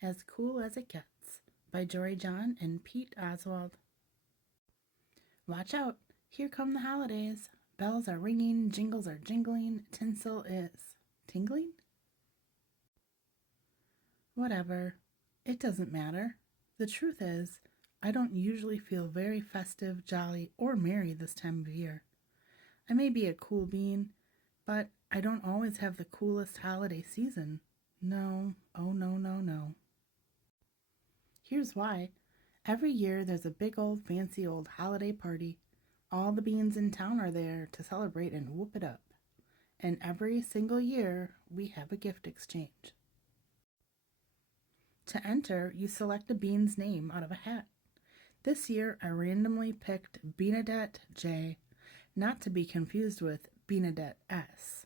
As Cool as It Gets by Jory John and Pete Oswald. Watch out, here come the holidays. Bells are ringing, jingles are jingling, tinsel is tingling? Whatever, it doesn't matter. The truth is, I don't usually feel very festive, jolly, or merry this time of year. I may be a cool bean, but I don't always have the coolest holiday season. No, oh no, no, no. Here's why. Every year there's a big old fancy old holiday party. All the beans in town are there to celebrate and whoop it up. And every single year we have a gift exchange. To enter, you select a bean's name out of a hat. This year I randomly picked Beanadette J, not to be confused with Beanadette S.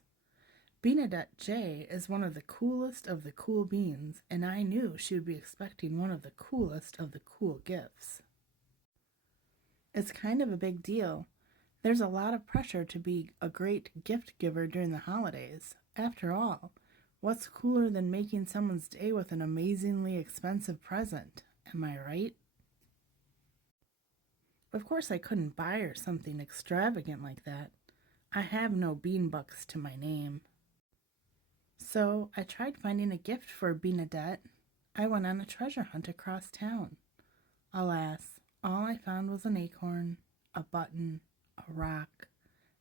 Beanadette J is one of the coolest of the cool beans, and I knew she would be expecting one of the coolest of the cool gifts. It's kind of a big deal. There's a lot of pressure to be a great gift giver during the holidays. After all, what's cooler than making someone's day with an amazingly expensive present? Am I right? Of course I couldn't buy her something extravagant like that. I have no bean bucks to my name. So I tried finding a gift for Beanadette. I went on a treasure hunt across town. Alas, all I found was an acorn, a button, a rock,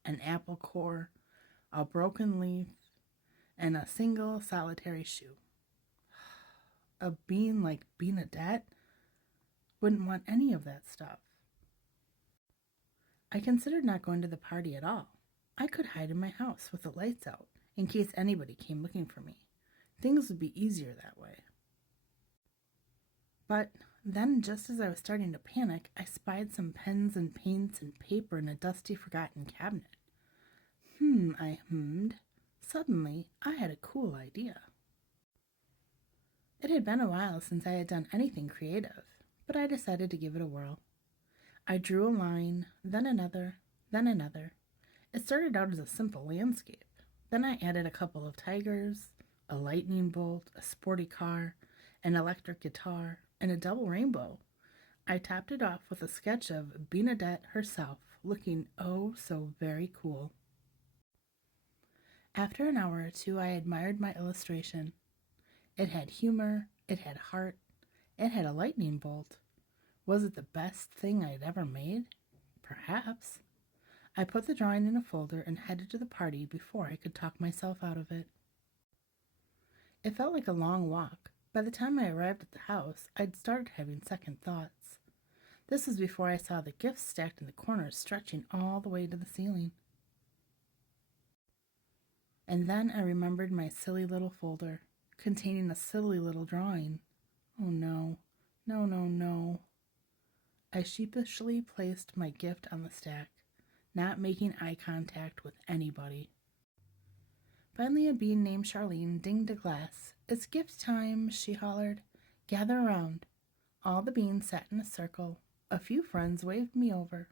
an apple core, a broken leaf, and a single solitary shoe. A bean like Beanadette wouldn't want any of that stuff. I considered not going to the party at all. I could hide in my house with the lights out in case anybody came looking for me. Things would be easier that way. But then, just as I was starting to panic, I spied some pens and paints and paper in a dusty, forgotten cabinet. I hummed. Suddenly, I had a cool idea. It had been a while since I had done anything creative, but I decided to give it a whirl. I drew a line, then another, then another. It started out as a simple landscape. Then I added a couple of tigers, a lightning bolt, a sporty car, an electric guitar, and a double rainbow. I topped it off with a sketch of Beanadette herself, looking oh so very cool. After an hour or two, I admired my illustration. It had humor, it had heart, it had a lightning bolt. Was it the best thing I had ever made? Perhaps. I put the drawing in a folder and headed to the party before I could talk myself out of it. It felt like a long walk. By the time I arrived at the house, I'd started having second thoughts. This was before I saw the gifts stacked in the corners stretching all the way to the ceiling. And then I remembered my silly little folder, containing a silly little drawing. Oh no, no, no, no. I sheepishly placed my gift on the stack, not making eye contact with anybody. Finally, a bean named Charlene dinged a glass. "It's gift time," she hollered. "Gather around." All the beans sat in a circle. A few friends waved me over.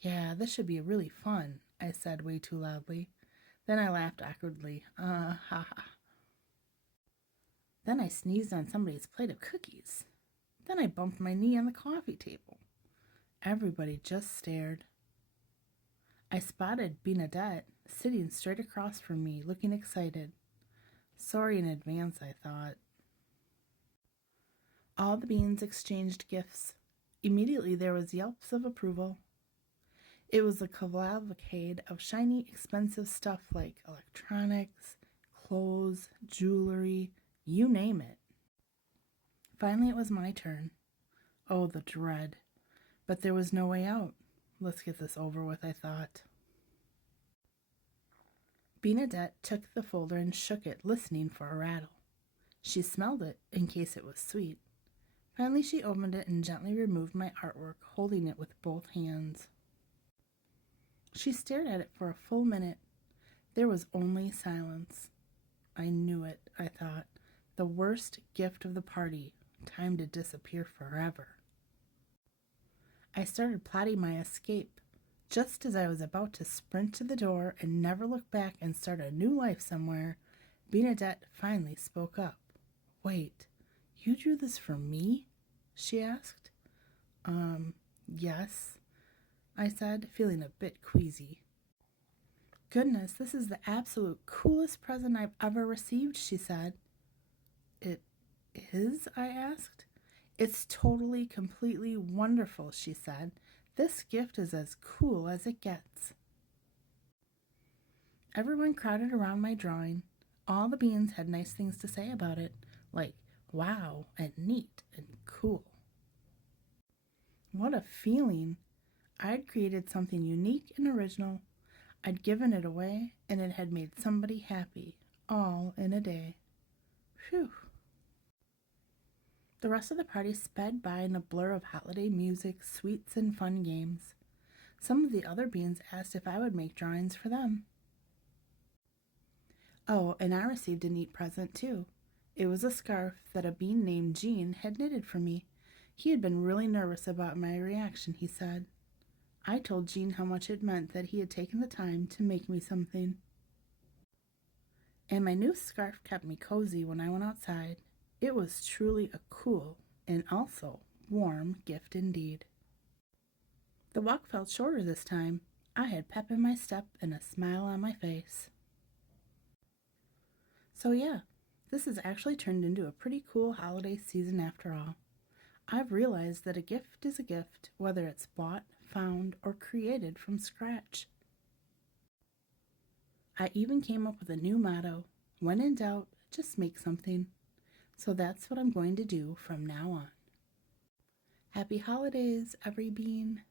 "Yeah, this should be really fun," I said way too loudly. Then I laughed awkwardly. Ha ha. Then I sneezed on somebody's plate of cookies. Then I bumped my knee on the coffee table. Everybody just stared. I spotted Beanadette sitting straight across from me, looking excited. Sorry in advance, I thought. All the beans exchanged gifts. Immediately there was yelps of approval. It was a cavalcade of shiny, expensive stuff like electronics, clothes, jewelry, you name it. Finally it was my turn. Oh, the dread. But there was no way out. Let's get this over with, I thought. Beanadette took the folder and shook it, listening for a rattle. She smelled it, in case it was sweet. Finally she opened it and gently removed my artwork, holding it with both hands. She stared at it for a full minute. There was only silence. I knew it, I thought. The worst gift of the party, time to disappear forever. I started plotting my escape. Just as I was about to sprint to the door and never look back and start a new life somewhere, Beanadette finally spoke up. "Wait, You drew this for me? She asked. Yes, I said, feeling a bit queasy. Goodness, this is the absolute coolest present I've ever received, she said. It is? I asked. It's totally, completely wonderful, she said. This gift is as cool as it gets. Everyone crowded around my drawing. All the beans had nice things to say about it, like wow and neat and cool. What a feeling! I'd created something unique and original. I'd given it away, and it had made somebody happy, all in a day. Phew! The rest of the party sped by in a blur of holiday music, sweets, and fun games. Some of the other beans asked if I would make drawings for them. Oh, and I received a neat present, too. It was a scarf that a bean named Jean had knitted for me. He had been really nervous about my reaction, he said. I told Jean how much it meant that he had taken the time to make me something. And my new scarf kept me cozy when I went outside. It was truly a cool and also warm gift indeed. The walk felt shorter this time. I had pep in my step and a smile on my face. So yeah, this has actually turned into a pretty cool holiday season after all. I've realized that a gift is a gift, whether it's bought, found, or created from scratch. I even came up with a new motto: when in doubt, just make something. So that's what I'm going to do from now on. Happy holidays, every bean.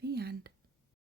The end.